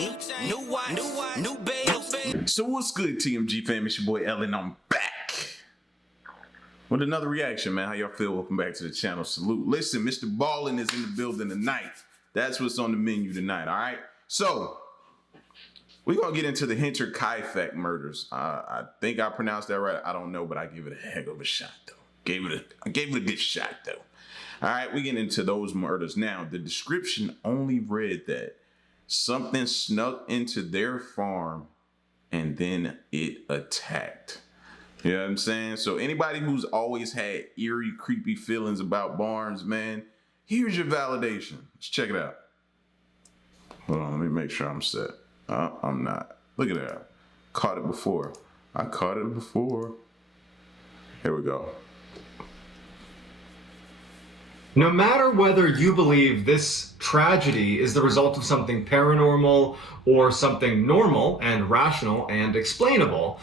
new watch, new babe. So what's good, TMG fam? It's your boy Ellen. I'm back with another reaction, man. How y'all feel? Welcome back to the channel. Salute. Listen, Mr. Ballin is in the building tonight. That's what's on the menu tonight, all right? So we're going to get into the Hinterkaifeck murders. I think I pronounced that right. I don't know, but I give it a heck of a shot, though. I gave it a good shot, though. All right, we get into those murders. Now, the description only read that something snuck into their farm and then it attacked. You know what I'm saying? So anybody who's always had eerie, creepy feelings about barns, man, here's your validation. Let's check it out. Hold on, let me make sure I'm set. I'm not. Look at that. Caught it before. I caught it before. Here we go. No matter whether you believe this tragedy is the result of something paranormal or something normal and rational and explainable,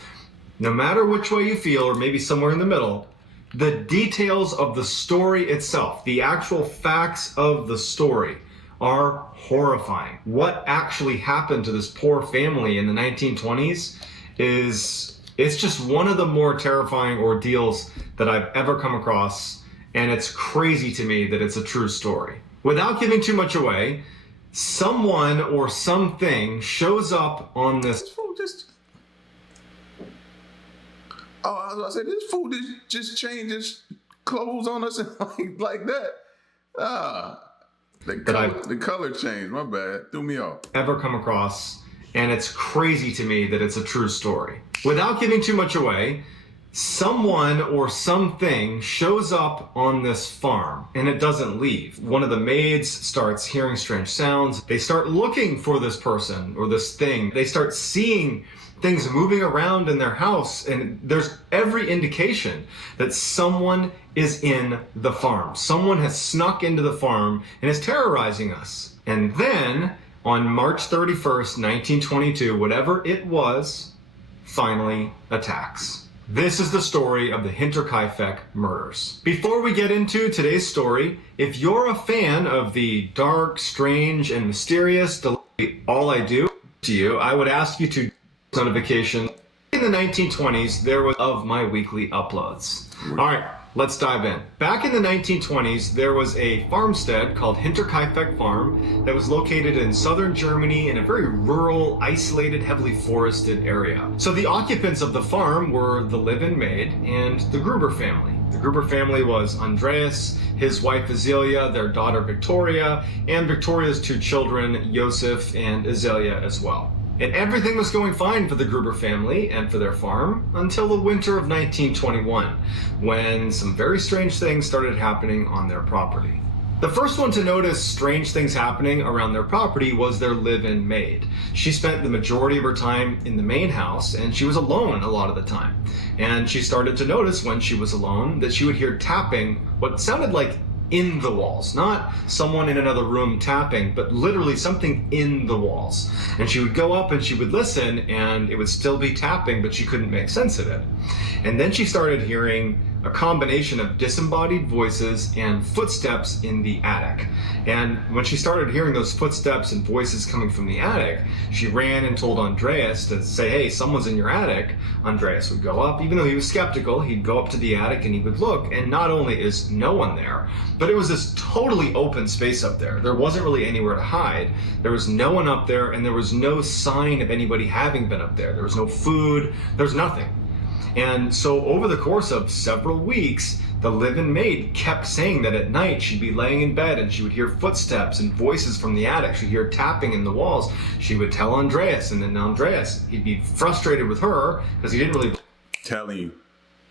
no matter which way you feel, or maybe somewhere in the middle, the details of the story itself, the actual facts of the story, are horrifying. What actually happened to this poor family in the 1920s it's just one of the more terrifying ordeals that I've ever come across. And it's crazy to me that it's a true story. Without giving too much away, someone or something shows up on this. Oh, I was about to say, this fool just changes clothes on us and like that. The color changed, my bad, threw me off. Ever come across, and it's crazy to me that it's a true story. Without giving too much away, someone or something shows up on this farm and it doesn't leave. One of the maids starts hearing strange sounds. They start looking for this person or this thing. They start seeing things moving around in their house, and there's every indication that someone is in the farm. Someone has snuck into the farm and is terrorizing us. And then on March 31st, 1922, whatever it was, finally attacks. This is the story of the Hinterkaifeck murders. Before we get into today's story, if you're a fan of the dark, strange, and mysterious, all I do to you, I would ask you to notification. In the 1920s, there was of my weekly uploads. All right, let's dive in. Back in the 1920s, there was a farmstead called Hinterkaifeck Farm that was located in southern Germany in a very rural, isolated, heavily forested area. So the occupants of the farm were the live-in maid and the Gruber family. The Gruber family was Andreas, his wife Azelia, their daughter Victoria, and Victoria's two children, Joseph and Azelia as well. And everything was going fine for the Gruber family and for their farm until the winter of 1921, when some very strange things started happening on their property. The first one to notice strange things happening around their property was their live-in maid. She spent the majority of her time in the main house, and she was alone a lot of the time. And she started to notice when she was alone that she would hear tapping, what sounded like in the walls, not someone in another room tapping, but literally something in the walls. And she would go up and she would listen, and it would still be tapping, but she couldn't make sense of it. And then she started hearing a combination of disembodied voices and footsteps in the attic. And when she started hearing those footsteps and voices coming from the attic, she ran and told Andreas to say, hey, someone's in your attic. Andreas would go up. Even though he was skeptical, he'd go up to the attic and he would look, and not only is no one there, but it was this totally open space up there. There wasn't really anywhere to hide. There was no one up there, and there was no sign of anybody having been up there. There was no food, there was nothing. And so over the course of several weeks, the live-in maid kept saying that at night she'd be laying in bed and she would hear footsteps and voices from the attic. She'd hear tapping in the walls. She would tell Andreas, and then Andreas, he'd be frustrated with her because he didn't really... Telling you,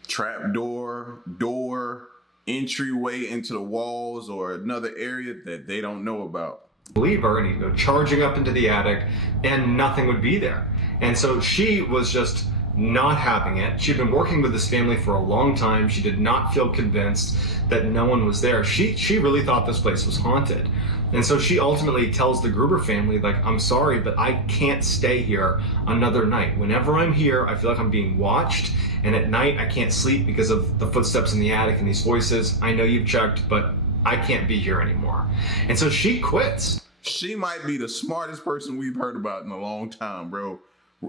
trap door, entryway into the walls or another area that they don't know about. Believe her, and he'd go charging up into the attic and nothing would be there. And so she was just not having it. She'd been working with this family for a long time. She did not feel convinced that no one was there. She really thought this place was haunted. And so she ultimately tells the Gruber family, like, I'm sorry, but I can't stay here another night. Whenever I'm here, I feel like I'm being watched. And at night, I can't sleep because of the footsteps in the attic and these voices. I know you've checked, but I can't be here anymore. And so she quits. She might be the smartest person we've heard about in a long time, bro.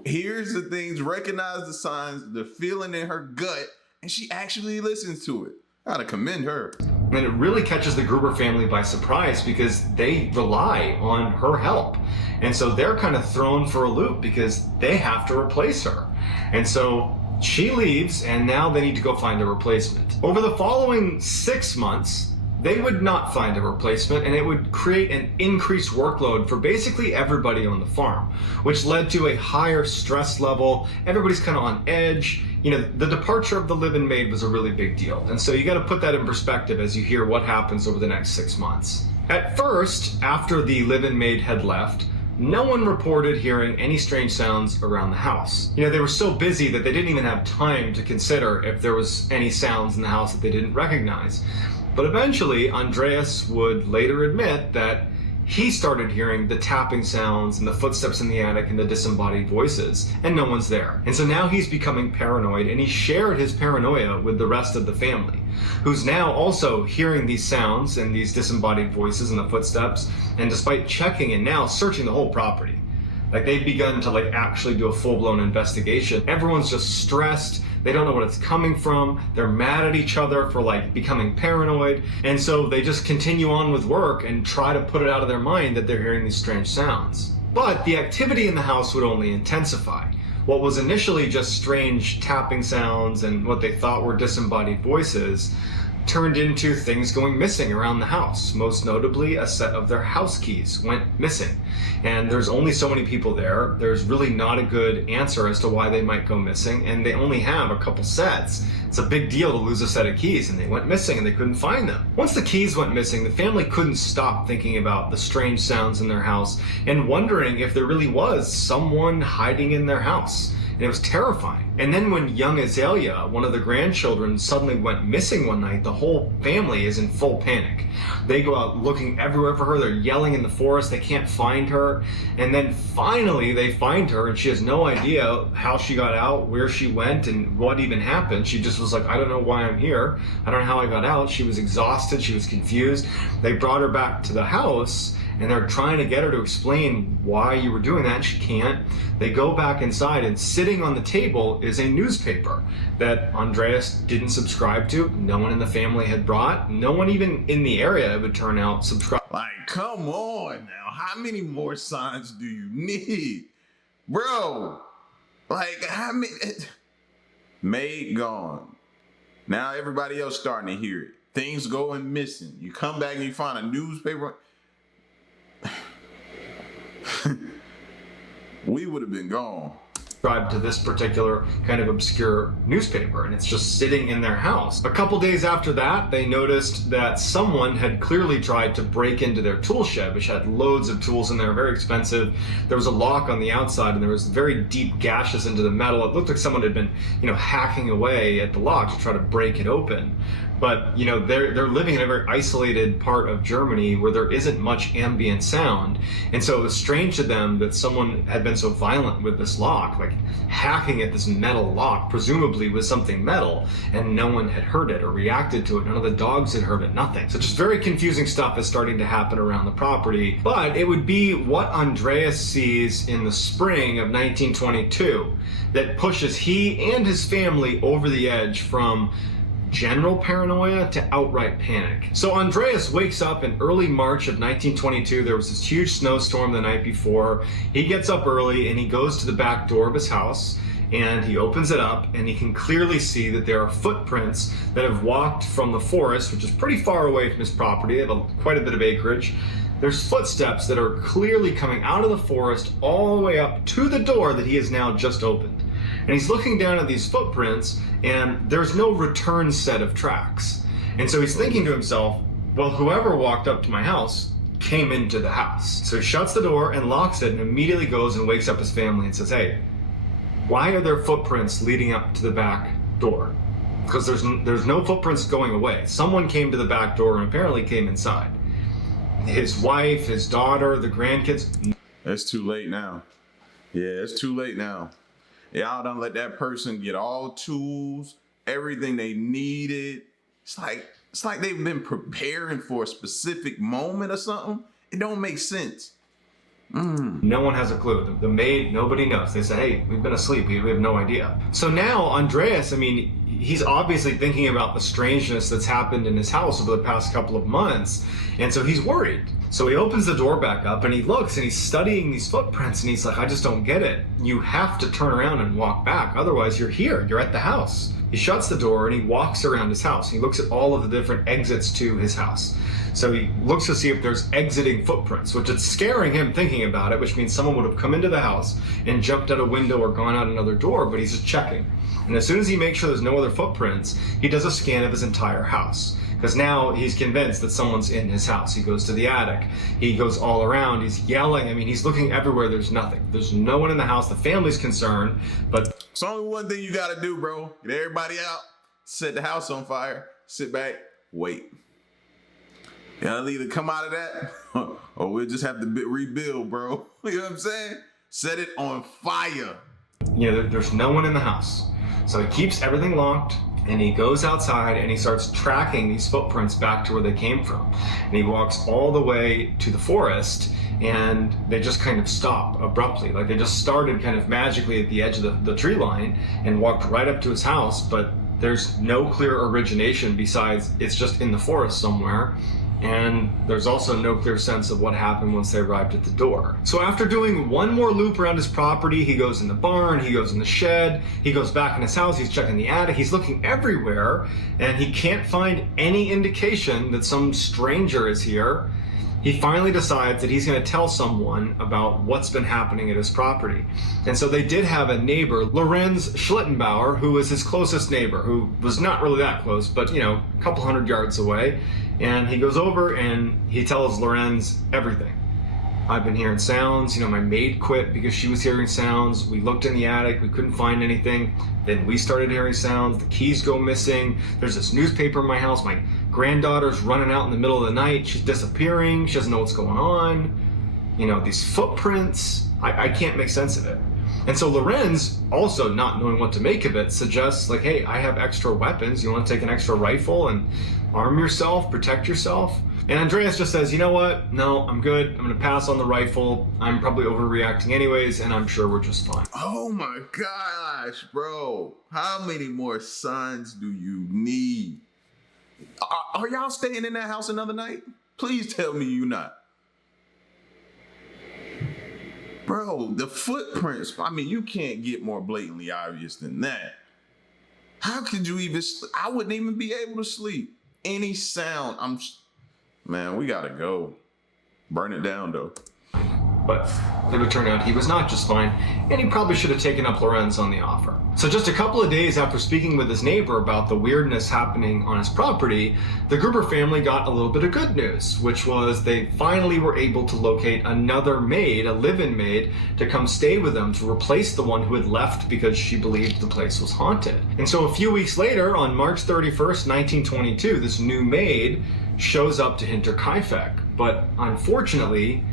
Here's the things, recognize the signs, the feeling in her gut, and she actually listens to it. Gotta commend her. And it really catches the Gruber family by surprise because they rely on her help. And so they're kind of thrown for a loop because they have to replace her. And so she leaves, and now they need to go find a replacement. Over the following 6 months, they would not find a replacement, and it would create an increased workload for basically everybody on the farm, which led to a higher stress level. Everybody's kind of on edge. You know, the departure of the live-in maid was a really big deal. And so you got to put that in perspective as you hear what happens over the next 6 months. At first, after the live-in maid had left, no one reported hearing any strange sounds around the house. You know, they were so busy that they didn't even have time to consider if there was any sounds in the house that they didn't recognize. But eventually, Andreas would later admit that he started hearing the tapping sounds and the footsteps in the attic and the disembodied voices, and no one's there. And so now he's becoming paranoid, and he shared his paranoia with the rest of the family, who's now also hearing these sounds and these disembodied voices and the footsteps, and despite checking and now searching the whole property. Like, they've begun to actually do a full-blown investigation. Everyone's just stressed. They don't know what it's coming from. They're mad at each other for becoming paranoid. And so they just continue on with work and try to put it out of their mind that they're hearing these strange sounds. But the activity in the house would only intensify. What was initially just strange tapping sounds and what they thought were disembodied voices turned into things going missing around the house. Most notably, a set of their house keys went missing. And there's only so many people there. There's really not a good answer as to why they might go missing, and they only have a couple sets. It's a big deal to lose a set of keys, and they went missing and they couldn't find them. Once the keys went missing, the family couldn't stop thinking about the strange sounds in their house and wondering if there really was someone hiding in their house. And it was terrifying. And then when young Azalea, one of the grandchildren, suddenly went missing one night, the whole family is in full panic. They go out looking everywhere for her. They're yelling in the forest. They can't find her. And then finally they find her, and she has no idea how she got out, where she went, and what even happened. She just was like, I don't know why I'm here. I don't know how I got out. She was exhausted. She was confused. They brought her back to the house, and they're trying to get her to explain why you were doing that, and she can't. They go back inside, and sitting on the table is a newspaper that Andreas didn't subscribe to. No one in the family had brought. No one even in the area, it would turn out, subscribed. Like, come on now. How many more signs do you need? Bro, like, how many? Maid gone. Now everybody else starting to hear it. Things going missing. You come back and you find a newspaper. We would have been gone. Subscribed to this particular kind of obscure newspaper, and it's just sitting in their house. A couple days after that, they noticed that someone had clearly tried to break into their tool shed, which had loads of tools in there, very expensive. There was a lock on the outside, and there was very deep gashes into the metal. It looked like someone had been, hacking away at the lock to try to break it open. But, they're living in a very isolated part of Germany where there isn't much ambient sound. And so it was strange to them that someone had been so violent with this lock, hacking at this metal lock, presumably with something metal, and no one had heard it or reacted to it. None of the dogs had heard it, nothing. So just very confusing stuff is starting to happen around the property. But it would be what Andreas sees in the spring of 1922 that pushes he and his family over the edge from general paranoia to outright panic. So Andreas wakes up in early March of 1922. There was this huge snowstorm the night before. He gets up early and he goes to the back door of his house, and he opens it up, and he can clearly see that there are footprints that have walked from the forest, which is pretty far away from his property. They have quite a bit of acreage. There's footsteps that are clearly coming out of the forest all the way up to the door that he has now just opened. And he's looking down at these footprints, and there's no return set of tracks. And so he's thinking to himself, well, whoever walked up to my house came into the house. So he shuts the door and locks it, and immediately goes and wakes up his family and says, hey, why are there footprints leading up to the back door? Because there's no footprints going away. Someone came to the back door and apparently came inside. His wife, his daughter, the grandkids. It's too late now. Yeah, it's too late now. Y'all done let that person get all tools, everything they needed. It's like they've been preparing for a specific moment or something, It don't make sense. No one has a clue. The maid, nobody knows. They say, hey, we've been asleep. We have no idea. So now Andreas, he's obviously thinking about the strangeness that's happened in his house over the past couple of months. And so he's worried. So he opens the door back up and he looks and he's studying these footprints and he's like, I just don't get it. You have to turn around and walk back. Otherwise you're here. You're at the house. He shuts the door and he walks around his house. He looks at all of the different exits to his house. So he looks to see if there's exiting footprints, which is scaring him thinking about it, which means someone would have come into the house and jumped out a window or gone out another door, but he's just checking. And as soon as he makes sure there's no other footprints, he does a scan of his entire house. Because now he's convinced that someone's in his house. He goes to the attic. He goes all around. He's yelling. He's looking everywhere. There's nothing. There's no one in the house. The family's concerned, but It's only one thing you gotta do, bro. Get everybody out, set the house on fire, sit back, wait. Y'all either come out of that or we'll just have to rebuild, bro. You know what I'm saying? Set it on fire. there's no one in the house. So he keeps everything locked and he goes outside and he starts tracking these footprints back to where they came from. And he walks all the way to the forest and they just kind of stop abruptly. Like they just started kind of magically at the edge of the tree line and walked right up to his house, but there's no clear origination besides it's just in the forest somewhere. And there's also no clear sense of what happened once they arrived at the door. So after doing one more loop around his property, he goes in the barn, he goes in the shed, he goes back in his house, he's checking the attic, he's looking everywhere, and he can't find any indication that some stranger is here. He finally decides that he's going to tell someone about what's been happening at his property. And so they did have a neighbor, Lorenz Schlittenbauer, who was his closest neighbor, who was not really that close, but a couple hundred yards away. And he goes over and he tells Lorenz everything. I've been hearing sounds, my maid quit because she was hearing sounds. We looked in the attic, we couldn't find anything. Then we started hearing sounds, the keys go missing. There's this newspaper in my house. My granddaughter's running out in the middle of the night. She's disappearing, she doesn't know what's going on. These footprints, I can't make sense of it. And so Lorenz, also not knowing what to make of it, suggests like, hey, I have extra weapons. You want to take an extra rifle and arm yourself, protect yourself? And Andreas just says, you know what? No, I'm good. I'm going to pass on the rifle. I'm probably overreacting anyways, and I'm sure we're just fine. Oh my gosh, bro. How many more sons do you need? Are y'all staying in that house another night? Please tell me you're not. Bro, the footprints, you can't get more blatantly obvious than that. How could you even, I wouldn't even be able to sleep. Any sound, man, we gotta go. Burn it down though. But it would turn out he was not just fine, and he probably should have taken up Lorenz on the offer. So just a couple of days after speaking with his neighbor about the weirdness happening on his property, the Gruber family got a little bit of good news, which was they finally were able to locate another maid, a live-in maid, to come stay with them to replace the one who had left because she believed the place was haunted. And so a few weeks later, on March 31st, 1922, this new maid shows up to Hinterkaifeck. But unfortunately,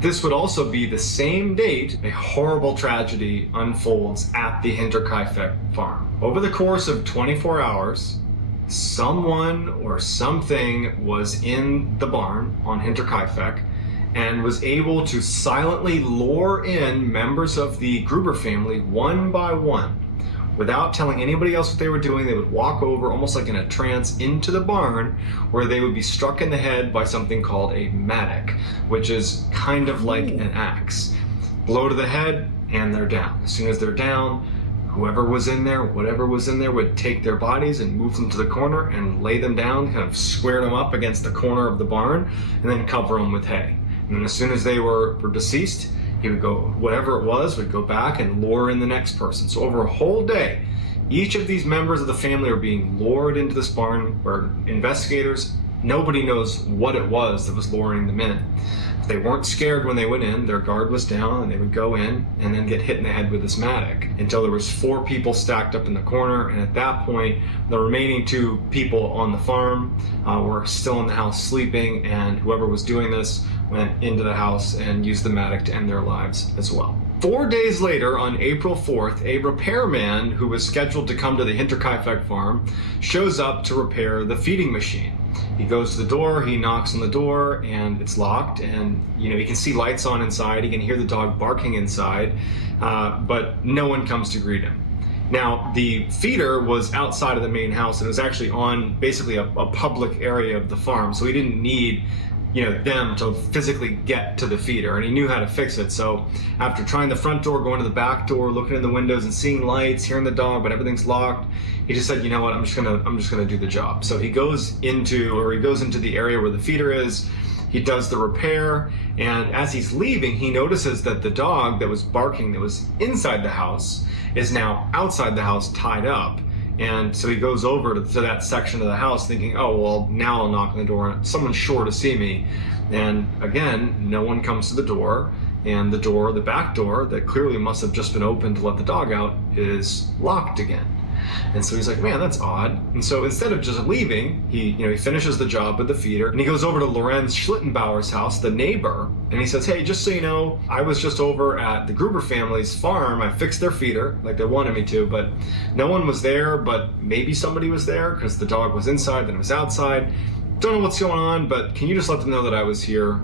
this would also be the same date a horrible tragedy unfolds at the Hinterkaifeck farm. Over the course of 24 hours, someone or something was in the barn on Hinterkaifeck and was able to silently lure in members of the Gruber family one by one. Without telling anybody else what they were doing, they would walk over almost like in a trance into the barn where they would be struck in the head by something called a mattock, which is kind of like an axe. Blow to the head and they're down. As soon as they're down, whoever was in there, whatever was in there, would take their bodies and move them to the corner and lay them down, kind of square them up against the corner of the barn and then cover them with hay. And then as soon as they were deceased, he would go, whatever it was, would go back and lure in the next person. So over a whole day, each of these members of the family are being lured into this barn where investigators, nobody knows what it was that was luring them in. They weren't scared when they went in. Their guard was down and they would go in and then get hit in the head with this mattock until there was 4 people stacked up in the corner. And at that point, the remaining 2 people on the farm were still in the house sleeping, and whoever was doing this went into the house and used the mattock to end their lives as well. 4 days later, on April 4th, a repairman who was scheduled to come to the Hinterkaifeck farm shows up to repair the feeding machine. He goes to the door, he knocks on the door, and it's locked, and he can see lights on inside, he can hear the dog barking inside, but no one comes to greet him. Now, the feeder was outside of the main house, and it was actually on basically a public area of the farm, so he didn't need them to physically get to the feeder, and he knew how to fix it. So after trying the front door, going to the back door, looking in the windows and seeing lights, hearing the dog, but everything's locked, he just said, you know what, I'm just gonna do the job. So he goes into the area where the feeder is. He does the repair, and as he's leaving, he notices that the dog that was barking, that was inside the house, is now outside the house tied up. And so he goes over to that section of the house thinking, oh, well, now I'll knock on the door. Someone's sure to see me. And again, no one comes to the door. And the back door, that clearly must have just been opened to let the dog out, is locked again. And so he's like, man, that's odd. And so instead of just leaving, he finishes the job with the feeder, and he goes over to Lorenz Schlittenbauer's house, the neighbor, and he says, hey, just so you know, I was just over at the Gruber family's farm. I fixed their feeder like they wanted me to, but no one was there, but maybe somebody was there because the dog was inside, then it was outside. Don't know what's going on, but can you just let them know that I was here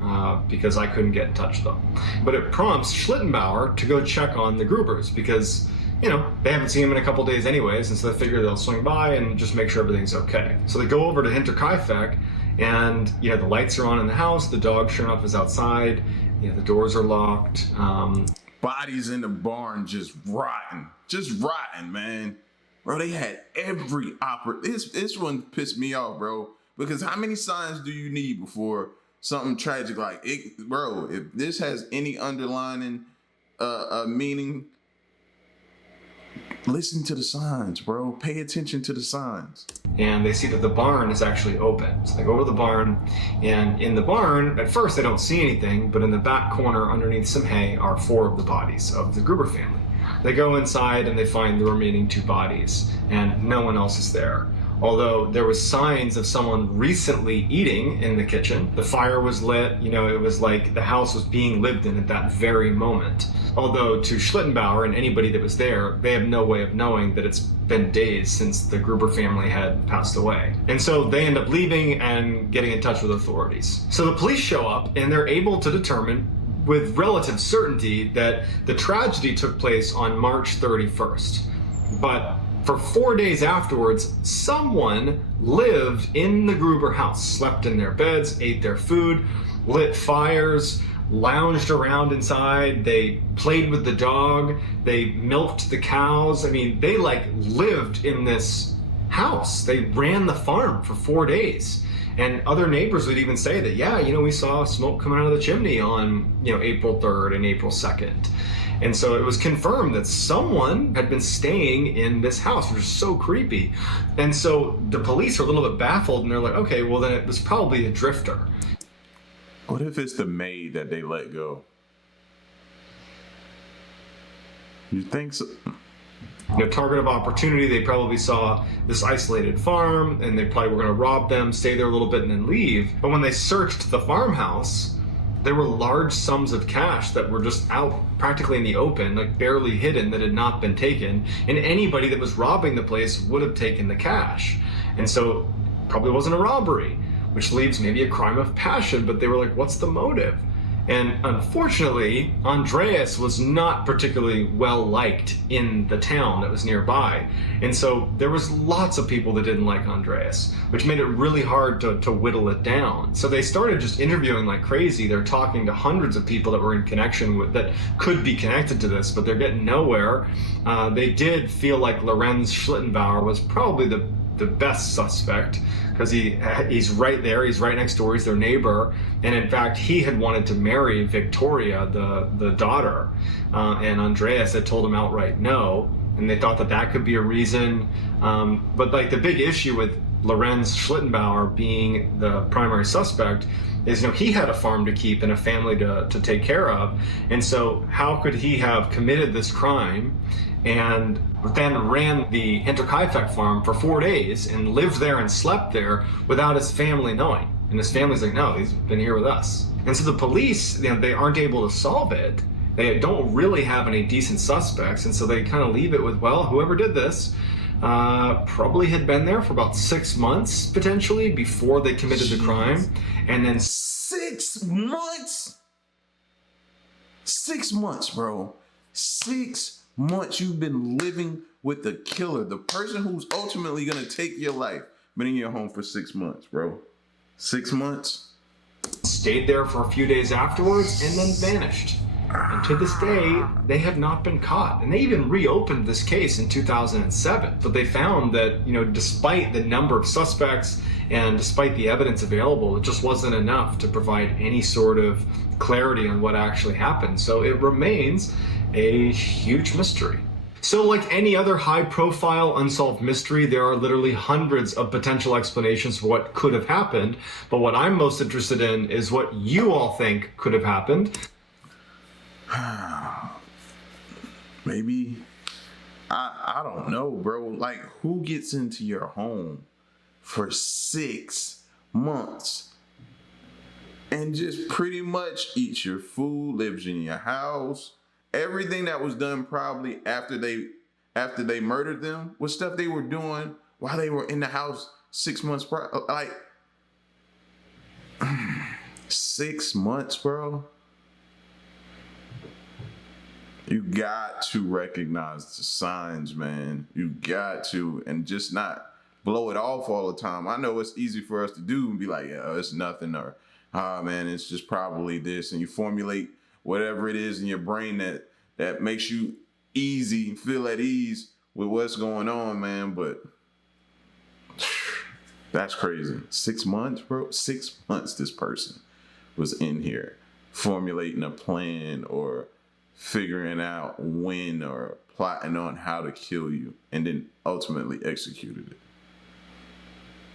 because I couldn't get in touch with them. But it prompts Schlittenbauer to go check on the Grubers because they haven't seen him in a couple days anyways, and so they figure they'll swing by and just make sure everything's okay. So they go over to Hinterkaifeck, and the lights are on in the house, the dog sure enough is outside, the doors are locked. Bodies in the barn just rotten, man. Bro, they had every this one pissed me off, bro, because how many signs do you need before something tragic like it, bro? If this has any underlining meaning, listen to the signs, bro. Pay attention to the signs. And they see that the barn is actually open. So they go over to the barn, and in the barn, at first they don't see anything, but in the back corner underneath some hay are 4 of the bodies of the Gruber family. They go inside and they find the remaining 2 bodies, and no one else is there. Although there was signs of someone recently eating in the kitchen. The fire was lit, it was like the house was being lived in at that very moment. Although to Schlittenbauer and anybody that was there, they have no way of knowing that it's been days since the Gruber family had passed away. And so they end up leaving and getting in touch with authorities. So the police show up and they're able to determine with relative certainty that the tragedy took place on March 31st. But for 4 days afterwards, someone lived in the Gruber house, slept in their beds, ate their food, lit fires, lounged around inside, they played with the dog, they milked the cows. I mean, they lived in this house. They ran the farm for 4 days. And other neighbors would even say that, yeah, we saw smoke coming out of the chimney on, April 3rd and April 2nd. And so it was confirmed that someone had been staying in this house, which is so creepy. And so the police are a little bit baffled, and they're like, okay, well then it was probably a drifter. What if it's the maid that they let go? You think so? Target of opportunity, they probably saw this isolated farm, and they probably were going to rob them, stay there a little bit, and then leave. But when they searched the farmhouse, there were large sums of cash that were just out practically in the open, barely hidden, that had not been taken. And anybody that was robbing the place would have taken the cash. And so probably wasn't a robbery, which leaves maybe a crime of passion, but they were like, what's the motive? And unfortunately, Andreas was not particularly well liked in the town that was nearby. And so there was lots of people that didn't like Andreas, which made it really hard to whittle it down. So they started just interviewing like crazy. They're talking to hundreds of people that were in connection with, that could be connected to this, but they're getting nowhere. They did feel like Lorenz Schlittenbauer was probably the best suspect, because he's right there, he's right next door, he's their neighbor, and in fact he had wanted to marry Victoria, the daughter, and Andreas had told him outright no, and they thought that could be a reason. But the big issue with Lorenz Schlittenbauer being the primary suspect is, he had a farm to keep and a family to take care of, and so how could he have committed this crime and then ran the Hinterkaifeck farm for 4 days and lived there and slept there without his family knowing? And his family's like, no, he's been here with us. And so the police, they aren't able to solve it. They don't really have any decent suspects, and so they kind of leave it with, well, whoever did this probably had been there for about 6 months, potentially, before they committed the crime. And then 6 months? 6 months, bro. 6 months you've been living with the killer, the person who's ultimately gonna take your life, been in your home for 6 months, bro. 6 months? stayed there for a few days afterwards and then vanished. And to this day, they have not been caught. And they even reopened this case in 2007. But they found that, despite the number of suspects and despite the evidence available, it just wasn't enough to provide any sort of clarity on what actually happened. So it remains a huge mystery. So like any other high-profile unsolved mystery, there are literally hundreds of potential explanations for what could have happened. But what I'm most interested in is what you all think could have happened. Maybe, I don't know, bro. Like, who gets into your home for 6 months and just pretty much eats your food, lives in your house? Everything that was done probably after they murdered them was stuff they were doing while they were in the house 6 months prior. Like 6 months, bro. You got to recognize the signs, man. You got to, and just not blow it off all the time. I know it's easy for us to do and be like, yeah, it's nothing, or, man, it's just probably this. And you formulate whatever it is in your brain that makes you feel at ease with what's going on, man. But that's crazy. 6 months, bro. 6 months this person was in here formulating a plan or figuring out when or plotting on how to kill you and then ultimately executed it.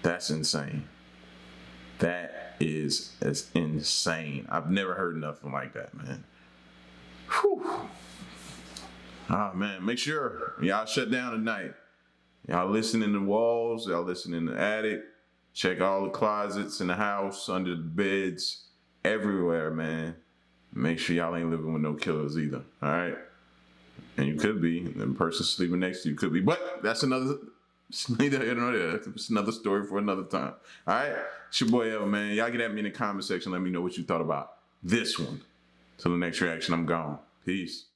That's insane. That is insane. I've never heard nothing like that, man. Whew. Oh, man, make sure y'all shut down tonight. Y'all listen in the walls. Y'all listen in the attic. Check all the closets in the house, under the beds, everywhere, man. Make sure y'all ain't living with no killers either, all right? And you could be. The person sleeping next to you could be. But that's it's neither here nor there. It's another story for another time, all right? It's your boy El, man. Y'all get at me in the comment section. Let me know what you thought about this one. Till the next reaction, I'm gone. Peace.